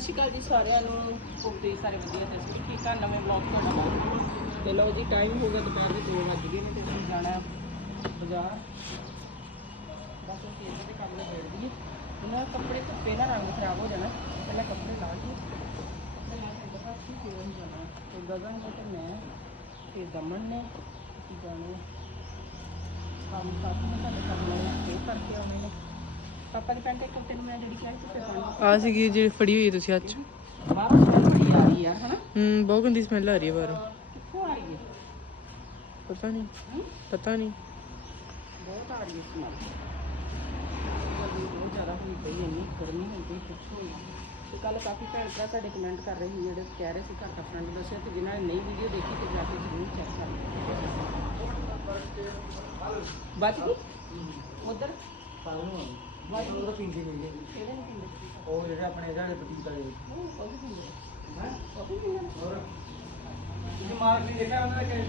ਸ਼੍ਰੀ ਅਕਾਲ ਜੀ ਸਾਰਿਆਂ ਨੂੰ। ਹੋਪ ਸਾਰੇ ਵਧੀਆ ਤੇ ਅਸੀਂ ਵੀ ਠੀਕ ਆ? ਨਵੇਂ ਵਲੌਗ ਤੁਹਾਡਾ ਬਹੁਤ ਤੇ ਲਓ ਜੀ ਟਾਈਮ ਹੋ ਗਿਆ ਦੁਪਹਿਰ ਦੇ 2 ਵੱਜ ਗਏ ਨੇ ਤੇ ਅਸੀਂ ਜਾਣਾ ਹੈ ਬਾਜ਼ਾਰ। ਬਸ ਅਸੀਂ ਇਹਦੇ ਤੇ ਕੰਮ ਨਿਬੇੜ ਦਈਏ ਉਹਨਾਂ ਕੱਪੜੇ ਧੁੱਪੇ ਨਾ, ਰੰਗ ਖਰਾਬ ਹੋ ਜਾਣਾ। ਪਹਿਲਾਂ ਕੱਪੜੇ ਲਾ ਕੇ ਤੇ ਮੈਂ ਤੇ ਬਤਾ ਸੀ ਕਿ ਜਾਣਾ। ਤੇ ਗਗਨ ਨੇ ਤੇ ਮੈਂ ਤੇ ਦਮਨ ਨੇ ਅਸੀਂ ਜਾਣਾ ਕੰਮ ਸਾਥ में ਸਾਡੇ ਕੰਮ ਨਾਲ ਕਰਕੇ ਆਉਣੇ ਨੇ। ਪਾਪਾ ਦੀ ਪੈਂਟ ਇੱਕ ਤੈਨੂੰ ਮੈਂ ਜਿਹੜੀ ਕਿਹਾ ਸੀ ਤੇ ਪਾਣੀ ਆ ਸੀਗੀ ਜਿਹੜੀ ਫੜੀ ਹੋਈ ਤੁਸੀਂ ਅੱਜ। ਬਾਹਰੋਂ ਸਮੈਲ ਬੜੀ ਆ ਰਹੀ ਆ ਹਨਾ? ਹੂੰ ਬਹੁਤ ਗੰਦੀ ਸਮੈਲ ਆ ਰਹੀ ਹੈ ਬਾਹਰੋਂ। ਕਿੱਥੋਂ ਆ ਰਹੀ ਹੈ? ਪਤਾ ਨਹੀਂ? ਪਤਾ ਨਹੀਂ। ਬਹੁਤ ਆ ਰਹੀ ਹੈ ਸਮੈਲ ਬਹੁਤ ਜ਼ਿਆਦਾ ਹੋਈ ਪਈ ਹੈ ਇੰਨੀ ਗਰਮੀ ਹੋਈ ਪਈ ਪੁੱਛੋ ਨਾ ਤੇ ਕੱਲ ਕਾਫੀ ਭੈਣ ਭਰਾ ਸਾਡੇ ਕਮੈਂਟ ਕਰ ਰਹੇ ਸੀ ਜਿਹੜੇ ਕਹਿ ਰਹੇ ਸੀ ਘਰ ਦਾ ਫਰੈਂਡ ਦੱਸਿਆ ਤੇ ਜਿਨ੍ਹਾਂ ਨੇ ਨਹੀਂ ਵੀਡੀਓ ਦੇਖੀ ਤੇ ਜਾ ਕੇ ਜ਼ਰੂਰ ਚੈੱਕ ਕਰ ਲਿਓ। ਬਚ ਗਈ ਉਧਰ? ਬਚ ਗਈ ਉਹ ਪੀਂਦੇ ਨਹੀਂ ਕਿਹੜੇ ਨਹੀਂ ਪੀਂਦੇ ਉਹ ਜਿਹੜੇ ਆਪਣੇ ਇਹਦੇ ਵਾਲੇ ਪਤੀਤ ਵਾਲੇ। ਉਹ ਵੀ ਪੀਂਦੇ ਹੈ? ਉਹ ਵੀ ਪੀਂਦੇ। ਹੋਰ? ਇਹ ਮਾਰ ਕੇ ਦੇਖਿਆ ਉਹਨਾਂ ਦਾ ਕਿਹੜੇ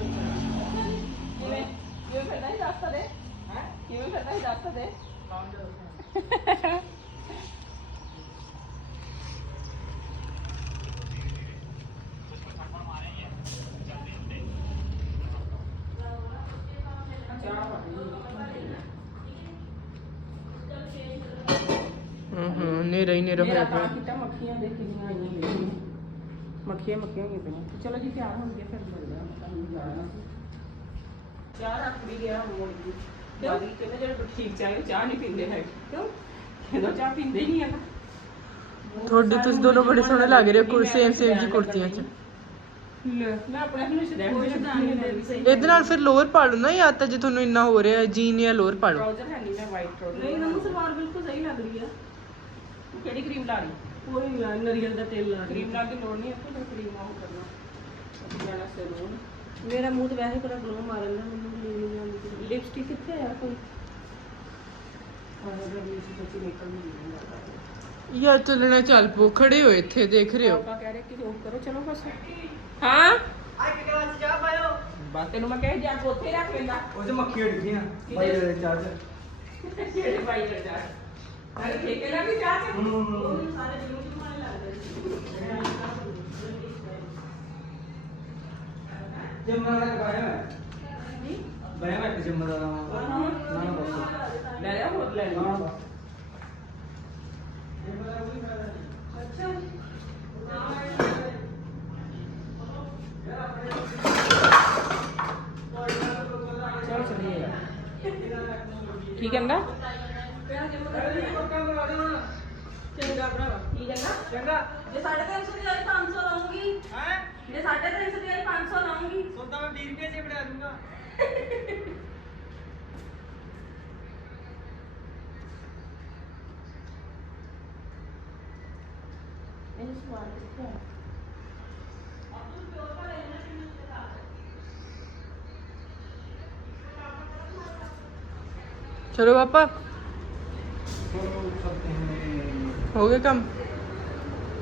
ਕਿਵੇਂ? ਕਿਵੇਂ ਫਿਰਦਾ ਸੀ ਦੱਸ ਤਾਂ ਦੇ। ਹੈ? ਕਿਵੇਂ ਫਿਰਦਾ ਸੀ ਦੱਸ ਤਾਂ ਦੇ। ਹਾਂ ਹਾਂ ਹੀ ਮੇਰਾ ਹੋਇਆ ਤਾਂ ਕੀਤਾ ਮੱਖੀਆਂ ਦੇ ਕਿੰਨੀਆਂ ਆਈਆਂ ਮੱਖੀਆਂ ਮੱਖੀਆਂ ਹੋਈਆਂ ਪਈਆਂ। ਚਲੋ ਜੀ ਤਿਆਰ ਹੋ ਗਏ ਫਿਰ ਮਿਲਦੇ ਹਾਂ ਸਾਨੂੰ ਜਾਣਾ ਚਾਹ ਰੱਖ ਵੀ ਗਿਆ ਮੋੜ ਦੀ ਬਾਦੀ ਕਹਿੰਦੇ ਜਿਹੜੇ ਠੀਕ ਚਾਹ ਚਾਹ ਨਹੀਂ ਪੀਂਦੇ ਹੈ ਕਿਉਂ? ਕਹਿੰਦਾ ਚਾਹ ਪੀਂਦੇ ਹੀ ਨਹੀਂ ਆ ਨਾ ਤੁਹਾਡੇ ਤੁਸੀਂ ਦੋਨੋਂ ਬੜੇ ਸੋਹਣੇ ਲੱਗ ਰਹੇ ਹੋ ਸੇਮ ਸੇਮ ਜੀ ਕੁੜਤੀਆਂ 'ਚ। ਲੈ ਮੈਂ ਆਪਣੇ ਆਪ ਨੂੰ ਸਹੀ ਇਹਦੇ ਨਾਲ ਫਿਰ ਲੋਅਰ ਪਾ ਲਓ ਨਾ ਜਾਂ ਤਾਂ ਜੇ ਤੁਹਾਨੂੰ ਇੰਨਾ ਹੋ ਰਿਹਾ ਜੀਨ ਜਾਂ ਲੋਅਰ ਪਾ ਲਓ ਟਰਾਊਜ਼ਰ ਹੈ ਨਹੀਂ ਮੈਂ ਵਾਈਟ ਟਰਾਊਜ਼ਰ ਨਹੀਂ ਮੈਨੂੰ ਸਲਵਾਰ ਬਿਲਕੁਲ ਸਹੀ ਲੱਗ ਰਹੀ ਆ। ਕਿਹੜੀ ਕਰੀਮ ਲਾ ਰਹੀ? ਕੋਈ ਨਰੀਅਲ ਦਾ ਤੇਲ ਲਾ ਕਰੀਮ ਨਾਲ ਦੀ ਲੋੜ ਨਹੀਂ ਇੱਥੇ ਤਾਂ ਕਰੀਮ ਉਹ ਕਰਨਾ। ਅਸੀਂ ਜਾਣਾ ਸੈਲੂਨ ਮੇਰਾ ਮੂੰਹ ਤਾਂ ਵੈਸੇ ਬੜਾ ਗਲੋ ਮਾਰਨ ਦਾ ਮੈਨੂੰ ਨਹੀਂ ਆਉਂਦੀ ਲਿਪਸਟਿਕ ਕਿੱਥੇ ਆ ਕੋਈ? ਅਗਰ ਲਿਪਸਟਿਕ ਸੱਚੀ ਨਿਕਲ ਨਹੀਂ ਰਹੀ। ਯਾ ਚੱਲਣਾ ਚੱਲ ਪੋ ਖੜੇ ਹੋ ਇੱਥੇ ਦੇਖ ਰਹੇ ਹੋ। ਆਪਾਂ ਕਹਿ ਰਹੇ ਕਿ ਰੋਕ ਕਰੋ ਚਲੋ ਬਸ। ਹਾਂ? ਕਿ ਬਸ ਤੈਨੂੰ ਮੈਂ ਕਹਿ ਜਾ ਕੇ ਉੱਥੇ ਰੱਖ ਲੈਂਦਾ। ਉਹ ਚ ਮੱਖੀ ਅੜ ਗਈਆਂ ਬਾਈ ਦੇ ਚਾਹ ਚ। ਕਿਹੜੇ ਬਾਈ ਕਰ ਜਾ ਠੇਕੇ ਚਾਹ ਚ ਹੂੰ ਸਾਰੇ ਜਮਾਨੇ ਲੱਗਦੇ ਜੰਮਣਾ ਦਾ ਪਾਇਆ ਨਹੀਂ ਮੈਂ ਕਿ ਜੰਮਦਾ ਦਾ ਨਾ ਨਾ ਬਸ ਲੈ ਲਿਆ ਹੋਰ ਲੈ ਨਾ ਲਿਆ ਬਸ ਚਲ ਚਲੀਏ ਕੀ ਕਹਿੰਦਾ ਚੰਗਾ ਭਰਾਵਾ ਕੀ ਕਹਿੰਦਾ? ਚੰਗਾ ਜੇ 350 ਦੀ ਆਈ 500 ਲਾਉਂਗੀ। ਹੈ? ਜੇ 350 ਦੀ ਆਈ 500 ਲਾਉਂਗੀ। ਸੌਦਾ ਮੈਂ 20 ਰੁਪਏ ਚ ਬਣਾ ਦੂੰਗਾ। ਇਹ ਸਵਾਲ ਕਿੱਥੇ ਆ? ਚਲੋ ਪਾਪਾ। ਚਲੋ ਹਾਂ ਹੋ ਗਿਆ ਕੰਮ?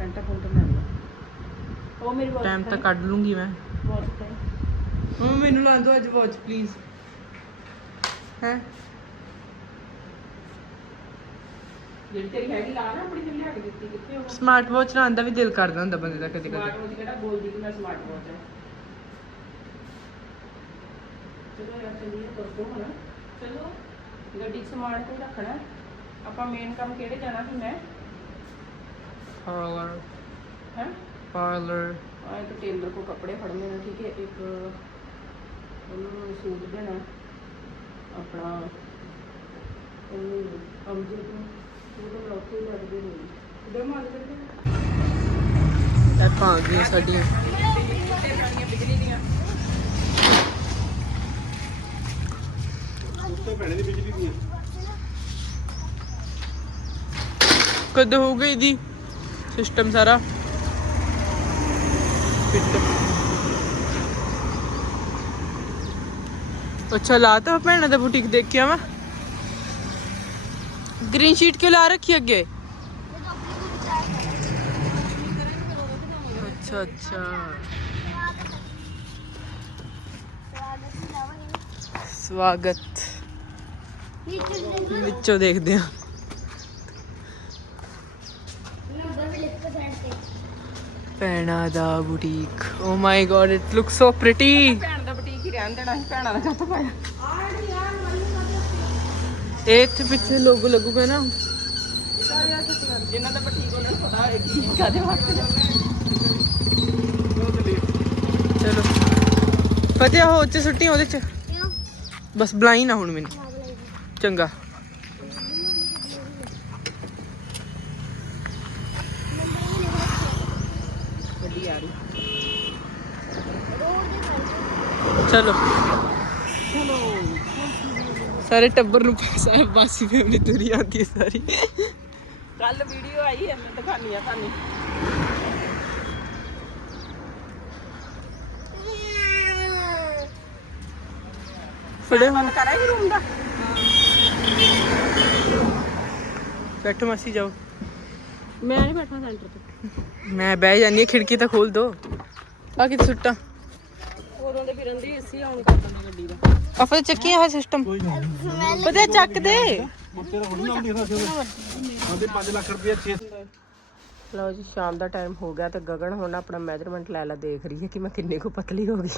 ਪੈਂਟਾ ਪੁੰਟ ਲੈ ਲਿਆ ਉਹ ਮੇਰੀ ਵਾਚ ਟਾਈਮ ਤਾਂ ਕੱਢ ਲੂੰਗੀ ਮੈਂ। ਵਾਚ ਤੇ। ਮਮਾ ਮੈਨੂੰ ਲਾ ਦਿਓ ਅੱਜ ਵਾਚ ਪਲੀਜ਼ ਹੈ? ਜਿਹੜੀ ਤੇਰੀ ਹੈਗੀ ਲਾ ਨਾ ਆਪਣੀ ਤੇ ਲਿਆ ਕੇ ਦਿੱਤੀ। ਕਿੱਥੇ ਉਹ? ਸਮਾਰਟ ਵਾਚ ਲਾਉਣ ਦਾ ਵੀ ਦਿਲ ਕਰਦਾ ਹੁੰਦਾ ਬੰਦੇ ਦਾ ਕਦੇ ਸਮਾਰਟ ਕਦੇ ਵਾਚ ਕਿਹੜਾ? ਬੋਲਦੀ ਕਿ ਮੈਂ ਸਮਾਰਟ ਵਾਚ ਹੈ ਚਲੋ ਯਾਰ ਚੱਲੀਏ ਦੋਸਤੋ ਹੁਣ। ਚਲੋ ਗੱਡੀ ਸਮਾਨ ਕੋਈ ਰੱਖਣਾ। ਆਪਾਂ ਮੇਨ ਕੰਮ ਕਿਹੜੇ ਜਾਣਾ ਸੀ ਮੈਂ? ਪਾਰਲਰ ਹੈ? ਪਾਰਲਰ ਆ ਇੱਕ ਟੇਲਰ ਕੋ ਕੱਪੜੇ ਫੜਨੇ ਨੇ ਠੀਕ ਹੈ ਇੱਕ ਉਹਨੂੰ ਸੂਟ ਦੇਣਾ ਆਪਣਾ ਉਹਨੂੰ ਅਮਜੇ ਨੂੰ ਸੂਟ ਬਲੌਕੇ ਲੱਗਦੇ ਨੇ। ਇਧਰ ਮਾਰ ਕਰਦੇ ਐਪਾਂ ਆ ਗਈਆਂ ਸਾਡੀਆਂ। ਬਿਜਲੀ ਦੀਆਂ ਕਦ ਹੋ ਗਈ ਦੀ ਸਿਸਟਮ ਸਾਰਾ। ਫਿੱਟ। ਅੱਛਾ, ਲਾਤਾ ਭੈਣਾਂ ਦਾ ਬੁਟੀਕ ਦੇਖਿਆ ਵਾ? ਗ੍ਰੀਨ ਸ਼ੀਟ ਕਿਉਂ ਲਾ ਰੱਖੀ ਅੱਗੇ? ਅੱਛਾ ਅੱਛਾ। ਸਵਾਗਤ। ਵਿੱਚੋਂ ਦੇਖਦੇ ਆ ਭੈਣਾਂ ਦਾ boutique. Oh my god it look so pretty ਭੈਣ ਦਾ ਬੁਟੀਕ ਹੀ ਰਹਿਣ ਦੇਣਾ ਸੀ ਭੈਣਾਂ ਦਾ ਕੱਟ ਪਾਇਆ। ਇਹ ਇੱਥੇ ਪਿੱਛੇ ਲੋਗੋ ਲੱਗੂਗਾ ਨਾ। ਜਿਨ੍ਹਾਂ ਦਾ ਬੁਟੀਕ ਉਹਨਾਂ ਨੂੰ ਪਤਾ ਹੈ ਕਿ ਕਾਦੇ ਵਾਸਤੇ ਚਲੋ। ਫਤਿਹ ਹੋ ਚ ਸੁੱਟੀ ਉਹਦੇ ਚ। ਬਸ ਬੁਲਾਈ ਨਾ ਹੁਣ ਮੈਨੂੰ। ਚੰਗਾ ਗੱਡੀ ਆ ਰਹੀ ਚਲੋ। ਸਾਰੇ ਟੱਬਰ ਨੂੰ ਪੈਸਾ ਹੈ ਬਾਸੀ ਫੈਮਿਲੀ ਤੁਰੀ ਆਉਂਦੀ ਹੈ ਸਾਰੀ। ਕੱਲ ਵੀਡੀਓ ਆਈ ਹੈ ਮੈਂ ਦਿਖਾਣੀ ਆ ਤੁਹਾਨੂੰ। ਫੜੇ ਬੰਦ ਕਰਾਂਗੇ ਰੂਮ ਦਾ ਬੈਠੋ ਮਾਸੀ ਜਾਓ। ਮੈਂ ਨਹੀਂ ਬੈਠਾ ਸੈਂਟਰ ਤੇ। ਮੈਂ ਬਹਿ ਜਾਨੀ ਖਿੜਕੀ ਤਾਂ ਖੋਲ ਦੋ। ਆ ਕਿਤੇ ਸੁੱਟਾਂ? ਉਦੋਂ ਦੇ ਫਿਰਨ ਦੀ ਏਸੀ ਆਨ ਕਰ ਦਿੰਦਾ ਗੱਡੀ ਦਾ। ਆਪਾਂ ਚੱਕੀ ਆ ਸਿਸਟਮ ਪਤਾ ਚੱਕ ਦੇ। ਲਓ ਜੀ ਸ਼ਾਮ ਦਾ ਟਾਈਮ ਹੋ ਗਿਆ ਤੇ ਗਗਨ ਹੁਣ ਆਪਣਾ ਮੈਜ਼ਰਮੈਂਟ ਲੈ ਲੈ ਦੇਖ ਰਹੀ ਹੈ ਕਿ ਮੈਂ ਕਿੰਨੇ ਕੁ ਪਤਲੀ ਹੋ ਗਈ।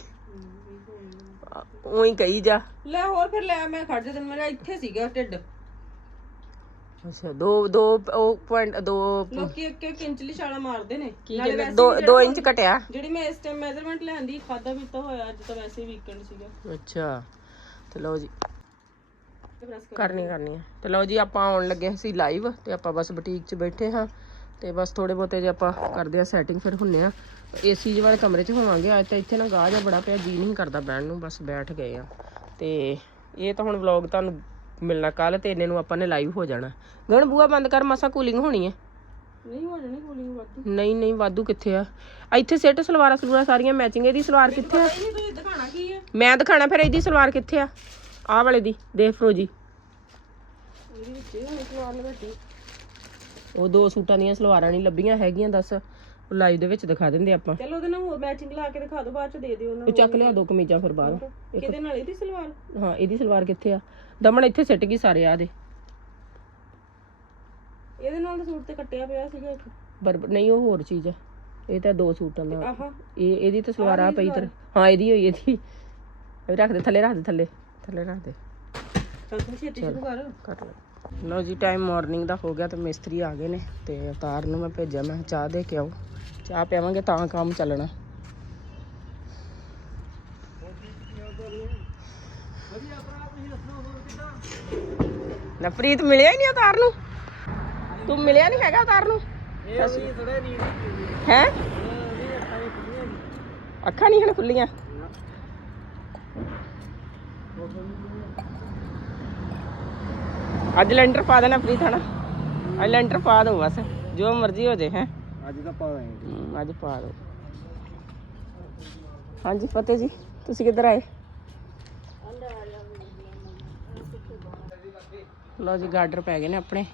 ਉਹੀ ਕਹੀ ਜਾ। ਲੈ ਹੋਰ ਫਿਰ ਲੈ ਮੈਂ ਖੜ ਜਾ ਤੈਨੂੰ ਮੇਰਾ ਇੱਥੇ ਸੀਗਾ ਢਿੱਡ। ਅੱਛਾ ਦੋ ਦੋ ਉਹ ਪੁਆਇੰਟ ਦੋ ਲੋਕੀ ਇੱਕ ਇੱਕ ਇੰਚ ਲਈ ਛਾਲਾ ਮਾਰਦੇ ਨੇ। ਕੀ ਨਾਲੇ ਕਹਿੰਦੇ? ਵੈਸੇ ਦੋ ਵੀ ਜਿਹੜਾ ਦੋ ਇੰਚ ਘਟਿਆ। ਜਿਹੜੀ ਮੈਂ ਇਸ ਟਾਈਮ ਮੈਜ਼ਰਮੈਂਟ ਲੈਂਦੀ ਖਾਦਾ ਪੀਤਾ ਹੋਇਆ ਅੱਜ ਤਾਂ ਵੈਸੇ ਵੀਕਐਂਡ ਸੀਗਾ। ਅੱਛਾ ਤੇ ਲਓ ਜੀ। ਕਰਨੀ ਕਰਨੀ ਹੈ ਤੇ ਲਓ ਜੀ ਆਪਾਂ ਆਉਣ ਲੱਗੇ ਸੀ ਲਾਈਵ ਤੇ ਆਪਾਂ ਬਸ ਬੁਟੀਕ 'ਚ ਬੈਠੇ ਹਾਂ। ਤੇ ਬਸ ਥੋੜੇ ਬਹੁਤੇ ਜੇ ਆਪਾਂ ਕਰਦੇ ਆ ਸੈਟਿੰਗ ਫਿਰ ਹੁੰਨੇ ਆ। ਏਸੀ ਵਾਲੇ ਕਮਰੇ 'ਚ ਹੋਵਾਂਗੇ ਅੱਜ ਤਾਂ ਇੱਥੇ ਨਾ ਗਾਹ ਜਿਹਾ ਬੜਾ ਪਿਆ ਜੀ ਨਹੀਂ ਕਰਦਾ ਬੈਠਣ ਨੂੰ ਬਸ ਬੈਠ ਗਏ ਆ। ਤੇ ਇਹ ਤਾਂ ਹੁਣ ਵਲੌਗ ਤੁਹਾਨੂੰ ਮਿਲਣਾ ਕੱਲ ਤੇ ਇੰਨੇ ਨੂੰ ਆਪਾਂ ਨੇ ਲਾਈਵ ਹੋ ਜਾਣਾ। ਗਣ ਬੂਆ ਬੰਦ ਕਰ ਮਸਾ ਕੂਲਿੰਗ ਹੋਣੀ ਹੈ ਨਹੀਂ ਹੋ ਜਾਣੀ ਕੂਲਿੰਗ ਵੱਧ। ਨਹੀਂ ਨਹੀਂ ਵਾਧੂ ਕਿੱਥੇ ਆ? ਇੱਥੇ ਸੈੱਟ ਸਲਵਾਰਾਂ ਸਲਵਾਰਾਂ ਸਾਰੀਆਂ ਮੈਚਿੰਗ ਇਹਦੀ ਸਲਵਾਰ ਕਿੱਥੇ ਆ? ਨਹੀਂ ਤੁਸੀਂ ਦਿਖਾਣਾ ਕੀ ਹੈ ਮੈਂ ਦਿਖਾਣਾ ਫਿਰ ਇਹਦੀ ਸਲਵਾਰ ਕਿੱਥੇ ਆ? ਆਹ ਵਾਲੇ ਦੀ ਦੇਖ ਫਰੋਜੀ ਇਹਦੇ ਵਿੱਚ ਇਹ ਸਲਵਾਰ ਲਗਾਟੀ ਉਹ ਦੋ ਸੂਟਾਂ ਦੀਆਂ ਸਲਵਾਰਾਂ ਨਹੀਂ ਲੱਭੀਆਂ ਹੈਗੀਆਂ ਦੱਸ। ਉਹ ਲਾਈਵ ਦੇ ਵਿੱਚ ਦਿਖਾ ਦਿੰਦੇ ਆਪਾਂ। ਚਲੋ ਉਹਦੇ ਨਾਲ ਹੋਰ ਮੈਚਿੰਗ ਲਾ ਕੇ ਦਿਖਾ ਦਿਓ ਬਾਅਦ ਚ ਦੇ ਦਿਓ ਉਹਨਾਂ ਉਹ ਚੱਕ ਲਿਆ ਦੋ ਕਮੀਜ਼ਾਂ ਫਿਰ ਨੂੰ ਕਿਹਦੇ ਨਾਲ ਇਹਦੀ ਸਲਵਾਰ? ਹਾਂ ਇਹਦੀ ਸਲਵਾਰ ਕਿੱਥੇ ਆ? ਦਮਨ ਇੱਥੇ ਸਿੱਟ ਗਈ ਸਾਰੇ ਆ ਦੇ। ਇਹਦੇ ਨਾਲ ਤਾਂ ਸੂਟ ਤੇ ਕੱਟਿਆ ਪਿਆ ਸੀਗਾ ਇੱਕ। ਬਰਬਰ ਨਹੀਂ ਉਹ ਹੋਰ ਚੀਜ਼ ਆ। ਇਹ ਤਾਂ ਦੋ ਸੂਟਾਂ ਦਾ ਆਹਾ। ਇਹ ਇਹਦੀ ਤਾਂ ਸਲਵਾਰ ਆ ਪਈ ਤਰ ਹਾਂ ਇਹਦੀ ਹੋਈ ਇਹਦੀ। ਇਹ ਰੱਖ ਦੇ ਥੱਲੇ ਰੱਖ ਦੇ ਥੱਲੇ। ਥੱਲੇ ਰੱਖ ਦੇ। ਚੱਲ ਤੂੰ ਛੇਤੀ ਸ਼ੁਰੂ ਕਰ। ਕਰ ਲੈ। ਲਓ ਜੀ ਟਾਈਮ ਮਾਰਨਿੰਗ ਦਾ ਹੋ ਗਿਆ ਤੇ ਮਿਸਤਰੀ ਆ ਗਏ ਨੇ ਤੇ ਅਵਤਾਰ ਨੂੰ ਮੈਂ ਭੇਜਿਆ ਮੈਂ ਚਾਹ ਦੇ ਕੇ ਆਓ ਚਾਹ ਪਿਆਵਾਂਗੇ ਤਾਂ ਕੰਮ ਚੱਲਣਾ। ਨਾ ਪ੍ਰੀਤ ਮਿਲਿਆ ਹੀ ਨਹੀਂ ਅਵਤਾਰ ਨੂੰ। ਤੂੰ ਮਿਲਿਆ ਨਹੀਂ ਹੈਗਾ ਅਵਤਾਰ ਨੂੰ? ਹੈ? ਅੱਖਾਂ ਨਹੀਂ ਹਨ ਖੁੱਲੀਆਂ। ਅੱਜ ਲੈਂਟਰ ਪਾ ਦੇਣਾ ਪ੍ਰੀਤ ਹਨਾ। ਅੱਜ ਲੈਂਟਰ ਪਾ ਦੋ ਬਸ। ਜੋ ਮਰਜ਼ੀ ਹੋ ਜੇ ਹੈ। ਅੱਜ ਤਾਂ ਪਾਵਾਂਗੇ ਅੱਜ ਪਾ ਦੋ ਹਾਂਜੀ ਫਤਿਹ ਜੀ ਤੁਸੀਂ ਕਿੱਧਰ ਆਏ? ਲਓ ਜੀ ਗਾਰਡਰ ਪੈ ਗਏ ਨੇ ਆਪਣੇ।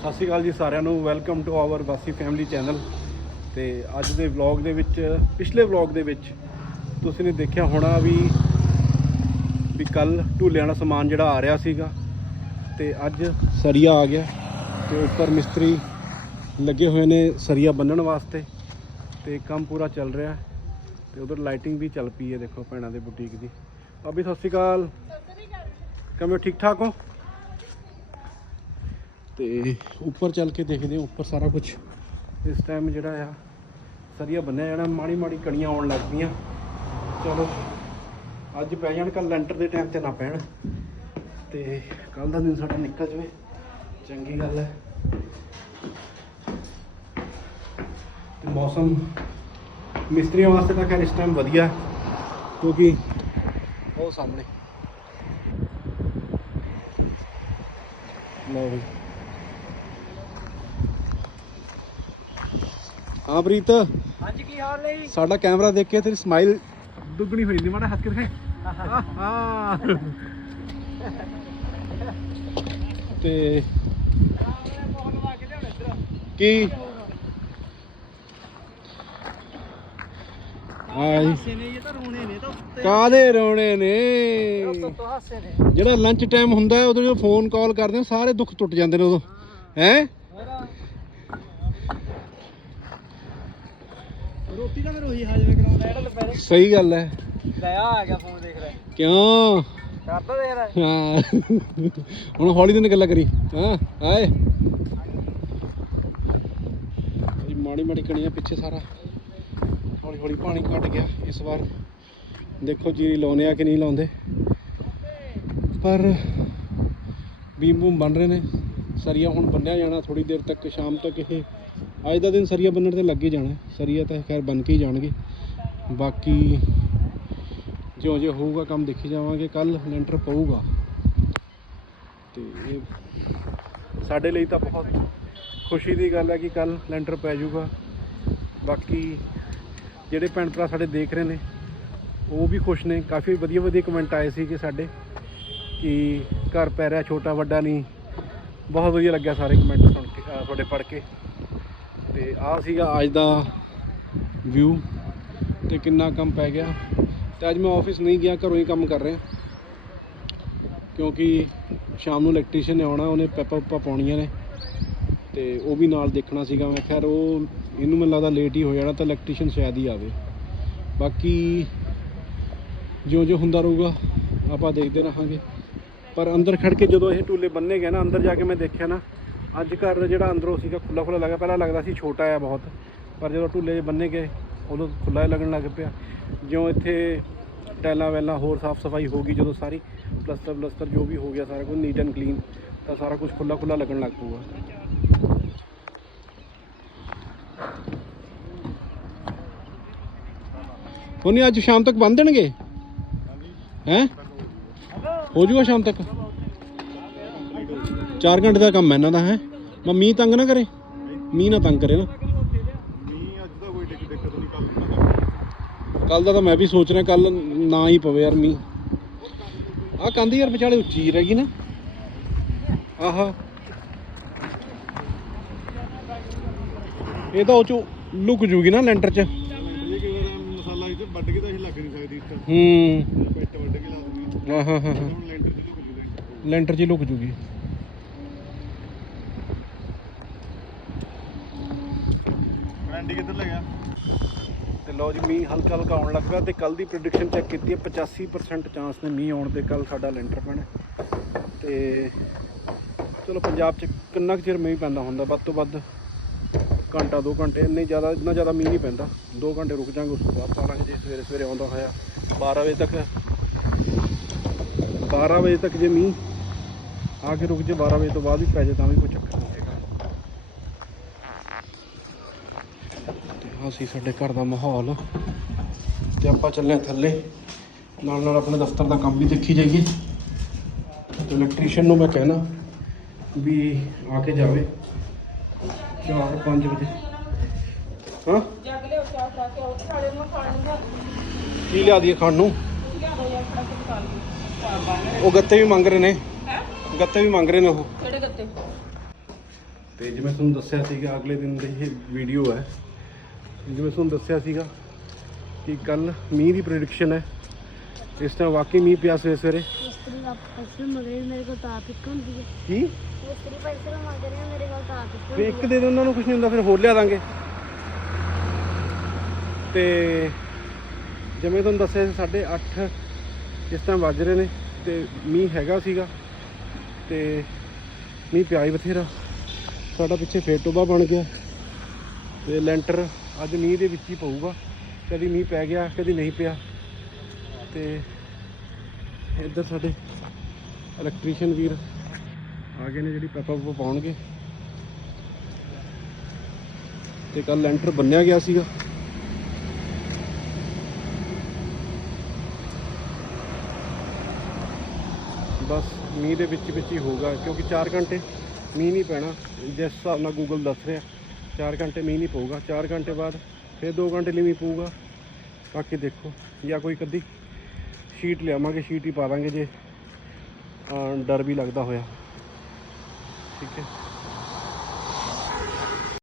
ਸਤਿ ਸ਼੍ਰੀ ਅਕਾਲ ਜੀ ਸਾਰਿਆਂ ਨੂੰ। Welcome to our Bassi family channel ਤੇ ਅੱਜ ਦੇ ਵਲੌਗ ਦੇ ਵਿੱਚ, ਪਿਛਲੇ ਵਲੌਗ ਦੇ ਵਿੱਚ ਤੁਸੀਂ ਨੇ ਦੇਖਿਆ ਹੋਣਾ ਵੀ ਵੀ ਕੱਲ ਢੂਲਿਆਂ ਦਾ ਸਮਾਨ ਜਿਹੜਾ ਆ ਰਿਹਾ ਸੀਗਾ। ਤੇ ਅੱਜ ਸਰੀਆ ਆ ਗਿਆ ਤੇ ਉੱਪਰ ਮਿਸਤਰੀ ਲੱਗੇ ਹੋਏ ਨੇ ਸਰੀਆ ਬੰਨਣ ਵਾਸਤੇ। ਤੇ ਕੰਮ ਪੂਰਾ ਚੱਲ ਰਿਹਾ। ਹੈ ਤੇ ਉਧਰ ਲਾਈਟਿੰਗ ਵੀ ਚੱਲ ਪਈ ਹੈ, ਦੇਖੋ ਭੈਣਾਂ ਦੇ ਬੁਟੀਕ ਦੀ। ਭਾਬੀ, ਸਤਿ ਸ਼੍ਰੀ ਅਕਾਲ। ਕਿਵੇਂ ਠੀਕ ਠਾਕ ਹੋ? ਤੇ ਉੱਪਰ ਚੱਲ ਕੇ ਦੇਖਦੇ ਹਾਂ, ਉੱਪਰ ਸਾਰਾ ਕੁਝ ਇਸ ਟਾਈਮ ਜਿਹੜਾ ਆ, ਸਰੀਆ ਬੰਨਿਆ ਜਾਣਾ, ਮਾੜੀ ਮਾੜੀ ਕਣੀਆਂ ਆਉਣ ਲੱਗ ਪਈਆਂ। ਚਲੋ, ਅੱਜ ਪੈ ਜਾਣ ਕੱਲ ਲੈਂਟਰ ਦੇ ਟਾਈਮ ਤੇ ਨਾ ਪੈਣ। ਤੇ ਕੱਲ ਦਾ ਦਿਨ ਸਾਡਾ ਨਿਕਲ ਜਵੇ। ਚੰਗੀ ਗੱਲ ਹੈ। ਤੇ ਮੌਸਮ ਮਿਸਤਰੀਆਂ ਵਾਸਤੇ ਤਾਂ ਖੈਰ ਇਸ ਟਾਈਮ ਵਧੀਆ ਹੈ, ਕਿਉਂਕਿ ਉਹ ਸਾਹਮਣੇ। ਲਓ ਵੀ ਹਾਂ ਪ੍ਰੀਤ ਹਾਂਜੀ ਕੀ ਹਾਲ ਨੇ ਜੀ? ਸਾਡਾ ਕੈਮਰਾ ਦੇਖ ਕੇ ਤੇਰੀ ਸਮਾਈਲ ਦੁੱਗਣੀ ਹੋ ਜਾਂਦੀ ਮਾੜਾ ਹੱਥ ਕੇ ਦਿਖਾਈ। ਆਹ। ਤੇ ਕੀ? ਆਈ ਹਾਸੇ ਨੇ ਇਹ ਤਾਂ ਰੋਣੇ ਨੇ ਤਾਂ ਉੱਤੇ। ਕਾਦੇ ਰੋਣੇ ਨੇ? ਤੋਂ ਹਾਸੇ ਨੇ। ਜਿਹੜਾ ਲੰਚ ਟਾਈਮ ਹੁੰਦਾ ਹੈ ਉਦੋਂ ਜਦੋਂ ਫੋਨ ਕਾਲ ਕਰਦੇ ਆ ਸਾਰੇ ਦੁੱਖ ਟੁੱਟ ਜਾਂਦੇ ਨੇ ਉਦੋਂ। ਹੈ? ਰੋਟੀ ਤਾਂ ਮੈਂ ਰੋਹੀ ਹਾਜ਼ਮੇ ਕਰਾਉਂਦਾ ਜਿਹੜਾ ਦੁਪਹਿਰੇ ਸਹੀ ਗੱਲ ਹੈ। ਲੈ ਆ ਆ ਗਿਆ ਫੋਨ ਦੇਖ ਲੈ। ਕਿਉਂ? ਕਰਦਾ ਦੇਖ ਲੈ। ਹਾਂ। ਹੁਣ ਹੌਲੀ ਦਿਨ ਗੱਲਾਂ ਕਰੀ। ਹਾਂ ਆਏ। ਮਾੜੀ ਮਾੜੀ ਕਣੀਆਂ ਪਿੱਛੇ ਸਾਰਾ। ਹੌਲੀ ਹੌਲੀ ਪਾਣੀ ਘਟ ਗਿਆ ਇਸ ਵਾਰ। ਦੇਖੋ ਜੀਰੀ ਲਾਉਨੇ ਆ ਕਿ ਨਹੀਂ ਲਾਉਂਦੇ। ਪਰ ਬੀਮ ਬੂਮ ਬਣ ਰਹੇ ਨੇ। ਸਰੀਆ ਹੁਣ ਬੰਨਿਆ ਜਾਣਾ ਥੋੜੀ ਦੇਰ ਤੱਕ, ਸ਼ਾਮ ਤੱਕ ਇਹ ਅੱਜ ਦਾ ਦਿਨ ਸਰੀਆ ਬੰਨਣ ਤੇ ਲੱਗ ਹੀ ਜਾਣਾ। ਸਰੀਆ ਤਾਂ ਖੈਰ ਬਣ ਕੇ ਹੀ ਜਾਣਗੇ। ਬਾਕੀ ਜਿਉਂ ਜਿਉਂ ਹੋਊਗਾ ਕੰਮ ਦੇਖੀ ਜਾਵਾਂਗੇ। ਕੱਲ ਲੈਂਟਰ ਪਊਗਾ। ਤੇ ਇਹ ਸਾਡੇ ਲਈ ਤਾਂ ਬਹੁਤ ਖੁਸ਼ੀ ਦੀ ਗੱਲ ਹੈ ਕਿ ਕੱਲ ਲੈਂਟਰ ਪੈ ਜਾਊਗਾ। ਬਾਕੀ ਜਿਹੜੇ ਭੈਣ ਭਰਾ ਸਾਡੇ ਦੇਖ ਰਹੇ ਨੇ, ਉਹ ਵੀ ਖੁਸ਼ ਨੇ। ਕਾਫੀ ਵਧੀਆ ਵਧੀਆ ਕਮੈਂਟ ਆਏ ਸੀ ਕਿ ਸਾਡੇ ਕਿ ਘਰ ਪੈ ਰਿਹਾ ਛੋਟਾ ਵੱਡਾ ਨਹੀਂ। ਬਹੁਤ ਵਧੀਆ ਲੱਗਿਆ ਸਾਰੇ ਕਮੈਂਟ ਸੁਣ ਕੇ ਤੁਹਾਡੇ ਪੜ੍ਹ ਕੇ। ਤੇ ਆਹ ਸੀਗਾ ਅੱਜ ਦਾ ਵਿਊ ਤੇ ਕਿੰਨਾ ਕੰਮ ਪੈ ਗਿਆ। ਤੇ ਅੱਜ ਮੈਂ ਆਫਿਸ ਨਹੀਂ ਗਿਆ, ਘਰੋਂ ਹੀ ਕੰਮ ਕਰ ਰਿਹਾ। ਕਿਉਂਕਿ ਸ਼ਾਮ ਨੂੰ ਇਲੈਕਟ੍ਰੀਸ਼ੀਅਨ ਨੇ ਆਉਣਾ, ਉਹਨੇ ਪੈਪਾ ਉੱਪਾ ਪਾਉਣੀਆਂ ਨੇ। ਤੇ ਉਹ ਵੀ ਨਾਲ ਦੇਖਣਾ ਸੀਗਾ ਮੈਂ। ਖੈਰ, ਉਹ ਇਹਨੂੰ ਮੈਨੂੰ ਲੱਗਦਾ ਲੇਟ ਹੀ ਹੋ ਜਾਣਾ ਤਾਂ ਇਲੈਕਟ੍ਰੀਸ਼ੀਅਨ ਸ਼ਾਇਦ ਹੀ ਆਵੇ। ਬਾਕੀ ਜੋ ਜੋ ਹੁੰਦਾ ਰਹੂਗਾ, ਆਪਾਂ ਦੇਖਦੇ ਰਹਾਂਗੇ। ਪਰ ਅੰਦਰ ਖੜ ਕੇ ਜਦੋਂ ਇਹ ਟੂਲੇ ਬੰਨੇ ਗਏ ਨਾ, ਅੰਦਰ ਜਾ ਕੇ ਮੈਂ ਦੇਖਿਆ ਨਾ, ਅੱਜ ਘਰ ਜਿਹੜਾ ਅੰਦਰੋਂ ਸੀਗਾ ਖੁੱਲਾ ਖੁੱਲਾ ਲੱਗਾ, ਪਹਿਲਾਂ ਲੱਗਦਾ ਸੀ ਛੋਟਾ ਆ ਬਹੁਤ। ਪਰ ਜਦੋਂ ਟੂਲੇ ਬੰਨੇ ਗਏ, ਉਦੋਂ ਖੁੱਲਾ ਹੀ ਲੱਗਣ ਲੱਗ ਪਿਆ। ਜਿਉਂ ਇੱਥੇ ਟੈਲਾਂ ਵੈਲਾਂ ਹੋਰ ਸਾਫ਼ ਸਫ਼ਾਈ ਹੋ ਗਈ ਜਦੋਂ ਸਾਰੀ ਪਲਸਤਰ ਪਲਸਤਰ ਜੋ ਵੀ ਹੋ ਗਿਆ, ਸਾਰਾ ਕੁਝ ਨੀਟ ਐਂਡ ਕਲੀਨ ਤਾਂ ਸਾਰਾ ਕੁਝ ਖੁੱਲਾ ਖੁੱਲਾ ਲੱਗਣ ਲੱਗ ਪਊਗਾ। ਉਹਨੇ ਅੱਜ ਸ਼ਾਮ ਤੱਕ ਬੰਨ ਦੇਣਗੇ? ਹੈ? ਹੋ ਜਾਊਗਾ ਸ਼ਾਮ ਤੱਕ? 4 ਘੰਟੇ ਦਾ ਕੰਮ ਹੈ ਇਹਨਾਂ ਦਾ, ਹੈ? ਮੈਂ ਮੀਂਹ ਤੰਗ ਨਾ ਕਰੇ? ਮੀਂਹ ਨਾ ਤੰਗ ਕਰੇ ਨਾ। ਕੱਲ ਦਾ ਤਾਂ ਮੈਂ ਵੀ ਸੋਚ ਰਿਹਾ ਕੱਲ ਨਾ ਹੀ ਪਵੇ ਯਾਰ ਮੀਂਹ। ਆਹ ਕੰਧ ਯਾਰ ਵਿਚਾਲੇ ਉੱਚੀ ਰਹਿ ਗਈ ਨਾ। ਆਹਾ। ਇਹ ਤਾਂ ਉਹ ਚੋਂ ਲੁਕ ਜੂਗੀ ਨਾ ਲੈਂਟਰ 'ਚ ਮਸਾਲਾ ਇਹ ਵੱਢ ਕੇ ਤਾਂ ਇਹ ਲੱਗ ਨਹੀਂ ਸਕਦੀ ਹੂੰ। ਪਿੱਟ ਵੱਢ ਹਾਂ ਹਾਂ ਲੈਂਟਰ 'ਚ ਹੀ ਲੁਕ ਜੂਗੀ। ਰੈਂਡੀ ਕਿੱਧਰ ਲੈ ਗਿਆ? ਤੇ ਲਓ ਜੀ, ਮੀਂਹ ਹਲਕਾ ਹਲਕਾ ਆਉਣ ਲੱਗਾ ਪਿਆ ਤੇ ਕੱਲ ਦੀ ਪ੍ਰੈਡਿਕਸ਼ਨ ਚੈੱਕ ਕੀਤੀ ਹੈ 85% ਚਾਂਸ ਨੇ ਮੀਂਹ ਆਉਣ ਦੇ ਕੱਲ ਸਾਡਾ ਲੈਂਟਰ ਪੈਣਾ। ਤੇ ਚਲੋ, ਪੰਜਾਬ 'ਚ ਕਿੰਨਾ ਕੁ ਚਿਰ ਮੀਂਹ ਪੈਂਦਾ ਹੁੰਦਾ, ਵੱਧ ਤੋਂ ਵੱਧ? ਘੰਟਾ 2 ਘੰਟੇ, ਇੰਨੇ ਜ਼ਿਆਦਾ, ਇੰਨਾ ਜ਼ਿਆਦਾ ਮੀਂਹ ਨਹੀਂ ਪੈਂਦਾ। 2 ਘੰਟੇ ਰੁਕ ਜਾਾਂਗੇ ਉਸ ਤੋਂ ਬਾਅਦ ਪਾ ਲਾਂਗੇ ਜੇ ਸਵੇਰੇ ਸਵੇਰੇ ਆਉਂਦਾ ਹੋਇਆ। 12 ਵਜੇ ਤੱਕ 12 ਵਜੇ ਤੱਕ ਜੇ ਮੀਂਹ ਆ ਕੇ ਰੁਕ ਜੇ 12 ਵਜੇ ਤੋਂ ਬਾਅਦ ਵੀ ਪੈ ਜੇ, ਤਾਂ ਵੀ ਕੋਈ ਚੱਕਰ ਨਹੀਂ ਹੈਗਾ। ਤੇ ਆਹ ਸੀ ਸਾਡੇ ਘਰ ਦਾ ਮਾਹੌਲ। ਤੇ ਆਪਾਂ ਚੱਲੇ ਥੱਲੇ। ਨਾਲ ਨਾਲ ਆਪਣੇ ਦਫ਼ਤਰ ਦਾ ਕੰਮ ਵੀ ਦੇਖੀ ਜਾਈਏ। ਤੇ ਇਲੈਕਟ੍ਰੀਸ਼ੀਅਨ ਨੂੰ ਮੈਂ ਕਹਿਣਾ ਵੀ ਆ ਕੇ ਜਾਵੇ। 4-5 ਵਜੇ। ਹਾਂ? ਜੱਗ ਲਿਓ ਚਾਹ ਚਾਹ ਕੇ ਉਹ ਖਾਣੇ ਨੂੰ ਖਾਣ ਦਾ ਕੀ ਲਿਆ ਦਈਏ ਖਾਣ ਨੂੰ? ਉਹ ਗੱਤੇ ਵੀ ਮੰਗ ਰਹੇ ਨੇ। ਗੱਤੇ ਵੀ ਮੰਗ ਰਹੇ ਨੇ ਉਹ। ਕਿਹੜੇ ਗੱਤੇ? ਤੇ ਜਿਵੇਂ ਤੁਹਾਨੂੰ ਦੱਸਿਆ ਸੀਗਾ ਅਗਲੇ ਦਿਨ ਦੀ ਇਹ ਵੀਡੀਓ ਹੈ। ਜਿਵੇਂ ਤੁਹਾਨੂੰ ਦੱਸਿਆ ਸੀਗਾ ਕਿ ਕੱਲ ਮੀਂਹ ਦੀ ਪ੍ਰੈਡਿਕਸ਼ਨ ਹੈ। ਇਸ ਟਾਈਮ ਵਾਕਈ ਮੀਂਹ ਪਿਆ ਸਵੇਰੇ ਸਵੇਰੇ? ਮਿਸਤਰੀ ਦਾ ਪੈਸੇ ਮਗਰੇ ਮੇਰੇ ਕੋਲ ਤਾਂ ਆਪ ਇੱਕ ਹੁੰਦੀ ਹੈ। ਕੀ? ਮਿਸਤਰੀ ਪੈਸੇ ਮੰਗ ਰਹੇ ਆ, ਮੇਰੇ ਕੋਲ ਤਾਂ ਆਪ ਇੱਕ ਵੀ ਇੱਕ ਦੇ ਦਿਨ ਉਹਨਾਂ ਨੂੰ ਕੁਝ ਨਹੀਂ ਹੁੰਦਾ ਫਿਰ ਹੋਰ ਲਿਆ ਦਾਂਗੇ। ਤੇ ਜਿਵੇਂ ਤੁਹਾਨੂੰ ਦੱਸਿਆ ਸੀ ਸਾਢੇ ਅੱਠ ਇਸ ਟਾਈਮ ਵੱਜ ਰਹੇ ਨੇ ਤੇ ਮੀਂਹ ਹੈਗਾ ਸੀਗਾ ਤੇ ਮੀਂਹ ਪਿਆ ਹੀ ਬਥੇਰਾ। ਸਾਡਾ ਪਿੱਛੇ ਫੇਰ ਟੋਬਾ ਬਣ ਗਿਆ ਤੇ ਲੈਂਟਰ ਅੱਜ ਮੀਂਹ ਦੇ ਵਿੱਚ ਹੀ ਪਊਗਾ। ਕਦੀ ਮੀਂਹ ਪੈ ਗਿਆ ਕਦੀ ਨਹੀਂ ਪਿਆ। ਤੇ ਇੱਧਰ ਸਾਡੇ ਇਲੈਕਟ੍ਰੀਸ਼ੀਅਨ ਵੀਰ ਆ ਗਏ ਨੇ ਜਿਹੜੀ ਪੈਪਾ ਪੂਪ ਪਾਉਣਗੇ। ਤੇ ਕੱਲ ਲੈਂਟਰ ਬੰਨਿਆ ਗਿਆ ਸੀਗਾ। ਬਸ ਮੀਂਹ ਦੇ ਵਿੱਚ ਵਿੱਚ ਹੀ ਹੋਗਾ ਕਿਉਂਕਿ 4 ਘੰਟੇ ਮੀਂਹ ਨਹੀਂ ਪੈਣਾ। ਜਿਸ ਹਿਸਾਬ ਨਾਲ ਗੂਗਲ ਦੱਸ ਰਿਹਾ 4 ਘੰਟੇ ਮੀਂਹ ਨਹੀਂ ਪਊਗਾ। 4 ਘੰਟੇ ਬਾਅਦ ਫਿਰ 2 ਘੰਟੇ ਲਈ ਮੀਂਹ ਪਊਗਾ। ਬਾਕੀ ਦੇਖੋ, ਜਾਂ ਕੋਈ ਕਦੀ ਸ਼ੀਟ ਲਿਆਵਾਂਗੇ ਸ਼ੀਟ ਹੀ ਪਾ ਦਾਂਗੇ ਜੇ। ਡਰ ਵੀ ਲੱਗਦਾ ਹੋਇਆ। ਠੀਕ ਹੈ।